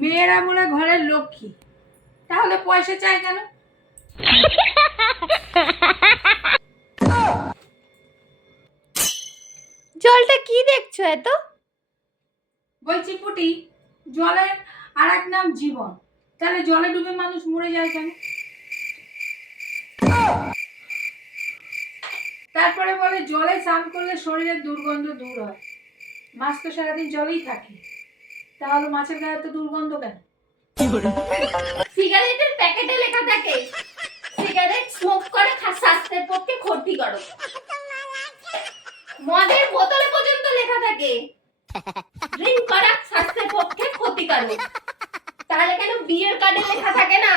মেয়েরা বলে ঘরের লক্ষ্মী, তাহলে পয়সা চাই কেন? জলটা কি দেখছো এত? বলছি পুটি, জলের আর এক নাম জীবন, তাহলে জলে ডুবে মানুষ মরে যায় কেন? তারপরে বলে জলে স্নান করলে শরীরের দুর্গন্ধ দূর হয়। মাছ তো সারাদিন জলেই থাকে, তাহলে মাছের গায়ে তো দুর্গন্ধ কেন? সিগারেটের প্যাকেটে লেখা থাকে সিগারেট স্মোক করে স্বাস্থ্যের পক্ষে ক্ষতিকারক। মদের বোতলে পর্যন্ত লেখা থাকে ড্রিঙ্ক করা স্বাস্থ্যের পক্ষে ক্ষতিকারক। তাহলে কেন বিয়ের কার্ডে লেখা থাকে না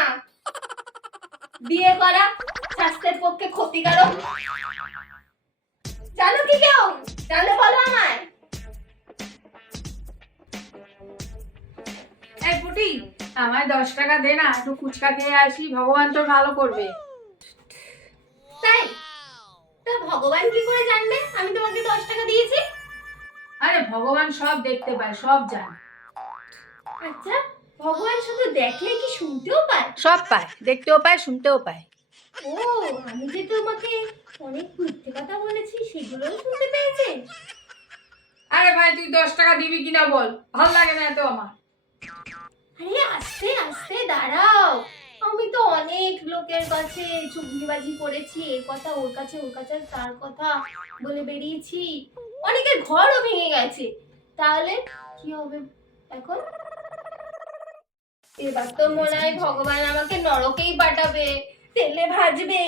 বিয়ে করা স্বাস্থ্যের পক্ষে ক্ষতিকারক? জানো কি কেউ? জানলে বলো আমায়। এই পুটি, আমায় 10 টাকা দে না, একটু ফুচকা খেয়ে আসি, ভগবান তোর ভালো করবে। তাই? তা ভগবান কি করে জানবে আমি তোমাকে 10 টাকা দিয়েছি? আরে ভগবান সব দেখতে পায়, সব জানে। আচ্ছা, ভগবান শুধু দেখলে কি শুনতেও পায়? সব পায়, দেখতেও পায়, শুনতেও পায়। ও, আমি যে তোমাকে অনেক মিথ্যে কথা বলেছি সেগুলোও শুনতে পেয়েছে? আরে ভাই, তুই 10 টাকা দিবি কিনা বল, ভালো লাগে না এত আমার। আরে আস্তে আস্তে দাঁড়াও, আমি তো অনেক লোকের কাছে চুগলিবাজি করেছি, এর কথা ওর কাছে, ওর কাছে তার কথা বলে বেরিয়েছি, অনেকের ঘরও ভেঙে গেছে। তাহলে কি হবে এখন? এবার তো মনে হয় ভগবান আমাকে নরকেই পাঠাবে, তেলে ভাজবে।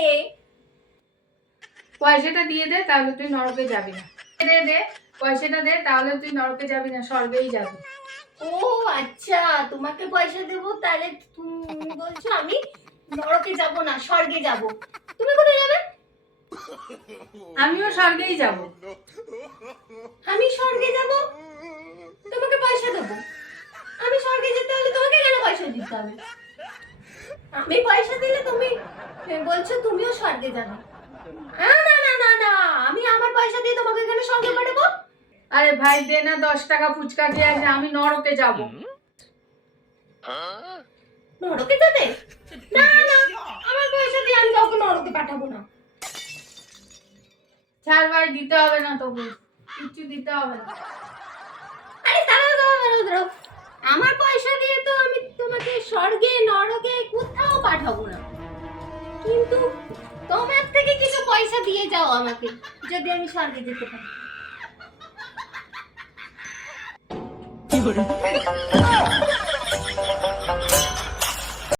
পয়সাটা দিয়ে দে, তাহলে তুই নরকে যাবি না। দে দে, পয়সাটা দে, তাহলে তুই নরকে যাবি না, স্বর্গেই যাবি। ও আচ্ছা, তোমাকে পয়সা দেবো, তাহলে তুমি বলছো আমি নরকে যাব না স্বর্গে যাব। তুমি কোথায় যাবে? আমিও স্বর্গেই যাব। আমি স্বর্গে যাব, তোমাকে পয়সা দেবো? আমি স্বর্গে যেতে হলে তোমাকে কেন পয়সা দিতে হবে? আমি পয়সা দিলে তুমি বলছো তুমিও স্বর্গে যাবে? না না না না না, আমি আমার পয়সা দিয়ে তোমাকে কেন স্বর্গে পাঠাবো? আরে ভাই দে না, 10 টাকা ফুচকা খেয়ে আসি, আমি নরকে যাব। নরকে যাবে? না না, আমার পয়সা দিয়ে আমি কাউকে নরকে পাঠাবো না। ছাড় ভাই, দিতে হবে না, তবু কিচ্ছু দিতে হবে না। আরে দাঁড়াও দাঁড়াও দাঁড়াও দাঁড়াও, আমার পয়সা দিয়ে তো আমি তোমাকে স্বর্গে নরকে কোথাও পাঠাবো না, কিন্তু তোমার থেকে কিছু পয়সা দিয়ে যাও আমাকে যদি আমি স্বর্গে যেতে পারি।